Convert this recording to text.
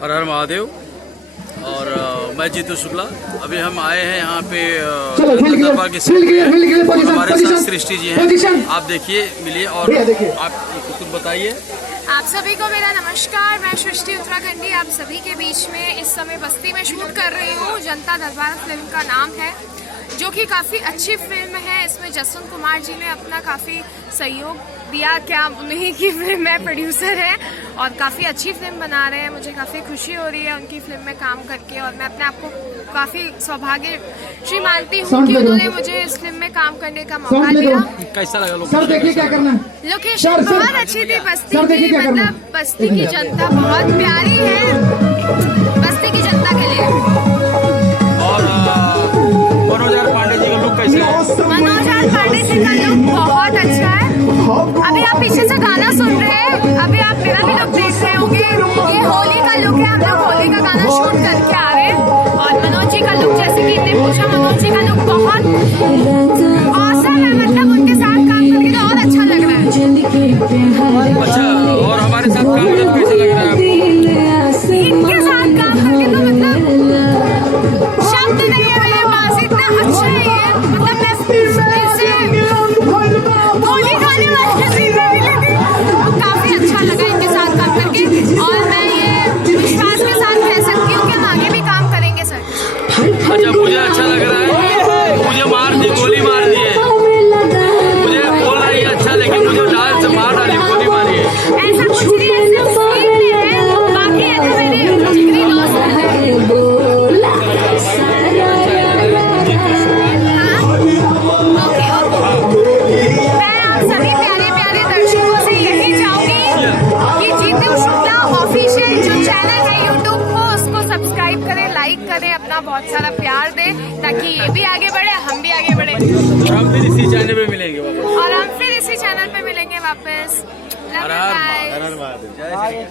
हर हर महादेव। और मैं जीतू शुक्ला। अभी हम आए हैं यहाँ पे दरबार के हमारे साथ सृष्टि जी हैं। आप देखिए, मिलिए और आप कुछ बताइए। आप सभी को मेरा नमस्कार। मैं सृष्टि उत्तराखंडी आप सभी के बीच में इस समय बस्ती में शूट कर रही हूँ। जनता दरबार फिल्म का नाम है, जो कि काफ़ी अच्छी फिल्म है। इसमें जसवंत कुमार जी ने अपना काफ़ी सहयोग दिया, क्या उन्हीं की फिल्म है, प्रोड्यूसर है और काफ़ी अच्छी फिल्म बना रहे हैं। मुझे काफ़ी खुशी हो रही है उनकी फिल्म में काम करके और मैं अपने आप को काफ़ी सौभाग्यश्री मानती हूँ कि उन्होंने मुझे इस फिल्म में काम करने का मौका दिया। कैसा लगा सर? देखिए क्या करना है। लोकेशन बहुत अच्छी थी बस्ती की, मतलब बस्ती की जनता बहुत प्यारी है, बस्ती की जनता के लिए। और मनोज पांडे जी का लुक कैसे है? मनोज पांडे जी का लुक बहुत अच्छा है। अभी आप पीछे से गाना सुन रहे हैं, अभी आप मेरा भी लुक देख रहे होंगे। ये होली का लुक है, हम लोग होली का गाना शूट करके आ रहे हैं। और मनोज जी का लुक, जैसे कि इतने पूछा, मनोज जी का लुक बहुत औसम है, मतलब उनके साथ काम करके तो और अच्छा लग रहा है। अच्छा, और हमारे साथ काम करके कैसा लग रहा है आपको? इनके साथ काम करके तो मतलब शब्द नहीं है मेरे पास, इतना अच्छा है ये। मतलब मैं गोली खाने वाले सीन में मिली थी, काफी अच्छा लगा इनके साथ काम करके। और मैं ये विश्वास के साथ कह सकती हूँ कि हम आगे भी काम करेंगे सर। अच्छा, मुझे अच्छा लग रहा है। मुझे मार दी, गोली मार दी है। मुझे बोल रही है अच्छा, लेकिन मुझे डाल से मार डाली, गोली मारी है। ऐसा कुछ नहीं है, सिर्फ सीन में है, बाकी है तो मेरे जिगरी दोस्त हैं। मैं आप सभी प्यारे प्यारे दर्शकों से यही चाहूंगी कि जीतू शुक्ला ऑफिशियल जो चैनल है यूट्यूब को, उसको सब्सक्राइब करें, लाइक करें, अपना बहुत सारा प्यार दें ताकि ये भी आगे बढ़े, हम भी आगे बढ़े। और हम फिर इसी चैनल पे मिलेंगे वापस। और हम फिर इसी चैनल पे मिलेंगे वापस। Love you guys.